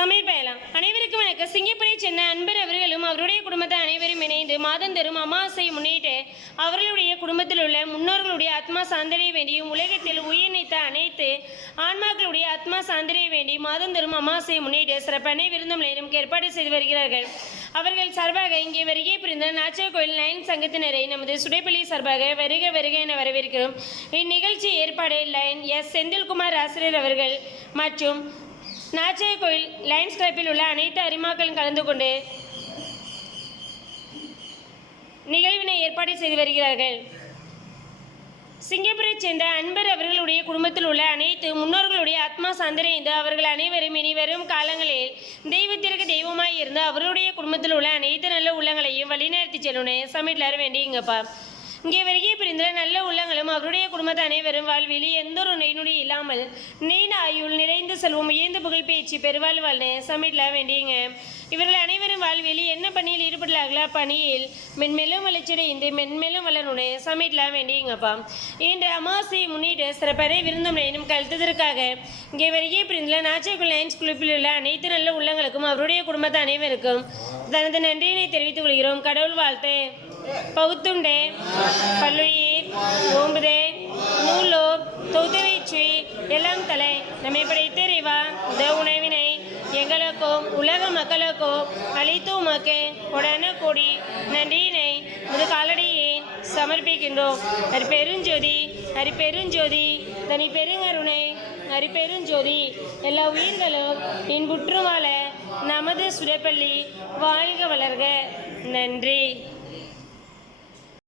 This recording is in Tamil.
சமீபயலாம் அனைவருக்கும் வணக்கம். சிங்கப்பூரை சென்ன அன்பர் அவர்களும் அவருடைய குடும்பத்தை அனைவரும் இணைந்து மாதந்தரும் அமாவாசையை முன்னிட்டு அவர்களுடைய குடும்பத்தில் உள்ள முன்னோர்களுடைய ஆத்மா சாந்தனைய வேண்டியும் உலகத்தில் உயிர்நீத்த அனைத்து ஆன்மாக்களுடைய ஆத்மா சாந்தனைய வேண்டி மாதந்தரும் அமாவாசையை முன்னிட்டு சிறப்பான விருந்தம் நேரம் ஏற்பாடு செய்து வருகிறார்கள். அவர்கள் சார்பாக இங்கே வருகை புரிந்த நாச்சர் கோயில் லைன் சங்கத்தினரை நமது சுடைப்பள்ளி சார்பாக வருக வருக என வரவேற்கிறோம். இந்நிகழ்ச்சி ஏற்பாடு லைன் எஸ் செந்தில்குமார் ஆசிரியர் அவர்கள் மற்றும் நாச்சிய கோயில் லைன்ஸ் கிளப்பில் உள்ள அனைத்து அரிமாக்களும் கலந்து கொண்டு நிகழ்வினை ஏற்பாடு செய்து வருகிறார்கள். சிங்கப்பூரைச் சேர்ந்த அன்பர் அவர்களுடைய குடும்பத்தில் உள்ள அனைத்து முன்னோர்களுடைய ஆத்மா சந்திரைந்து அவர்கள் அனைவரும் இனி வரும் காலங்களில் தெய்வத்திற்கு தெய்வமாய் இருந்து அவர்களுடைய குடும்பத்தில் உள்ள அனைத்து நல்ல உள்ளங்களையும் வழிநடத்தி செல்லணும் வேண்டி வேண்டிங்கப்பா இங்கே வருகை பிரிந்த நல்ல உள்ளங்களும் அவருடைய குடும்பத்தை அனைவரும் வாழ்வில் எந்த ஒரு நெய்நொடி இல்லாமல் நீண்ட ஆயுள் நிறைந்து செல்வம். உயர்ந்த புகழ் பேச்சு பெருவாழ் வாழ்னு சமையல வேண்டியங்க. இவர்கள் அனைவரும் வாழ்வில் என்ன பணியில் ஈடுபடலாங்களா பணியில் மென்மேலும் வளர்ச்சியடைந்து மென்மேலும் வளருடைய சமையல வேண்டியங்கப்பா. இன்று அமாவாசையை முன்னிட்டு சிறப்பறை விருந்தம் நேனும் கழித்ததற்காக இங்கே வருகை பிரிந்துள்ள நாச்சியக்குள் லைன்ஸ் குழுப்பில் உள்ள அனைத்து நல்ல உள்ளங்களுக்கும் அவருடைய குடும்பத்தை அனைவருக்கும் தனது நன்றியினை தெரிவித்துக் கொள்கிறோம். கடவுள் வாழ்த்து. பௌத்துண்டே பல்லுயிர் ஓம்புதே நூலோர் தொகுத்தவீச்சு எல்லாம் தலை. நம்மை படைத்த மக்களுக்கும் உலக மக்களுக்கும் அளித்து உமக்கு உடனே கூடி நன்றியினை முது காலடியை சமர்ப்பிக்கின்றோம். அரிப்பெருஞ்சோதி அரிப்பெருஞ்சோதி தனி பெருங்கருணை அரிப்பெருஞ்சோதி. எல்லா உயிர்களும் இன்புற்று வாழ நமது சுடப்பள்ளி வாழ்க வளர்க. நன்றி.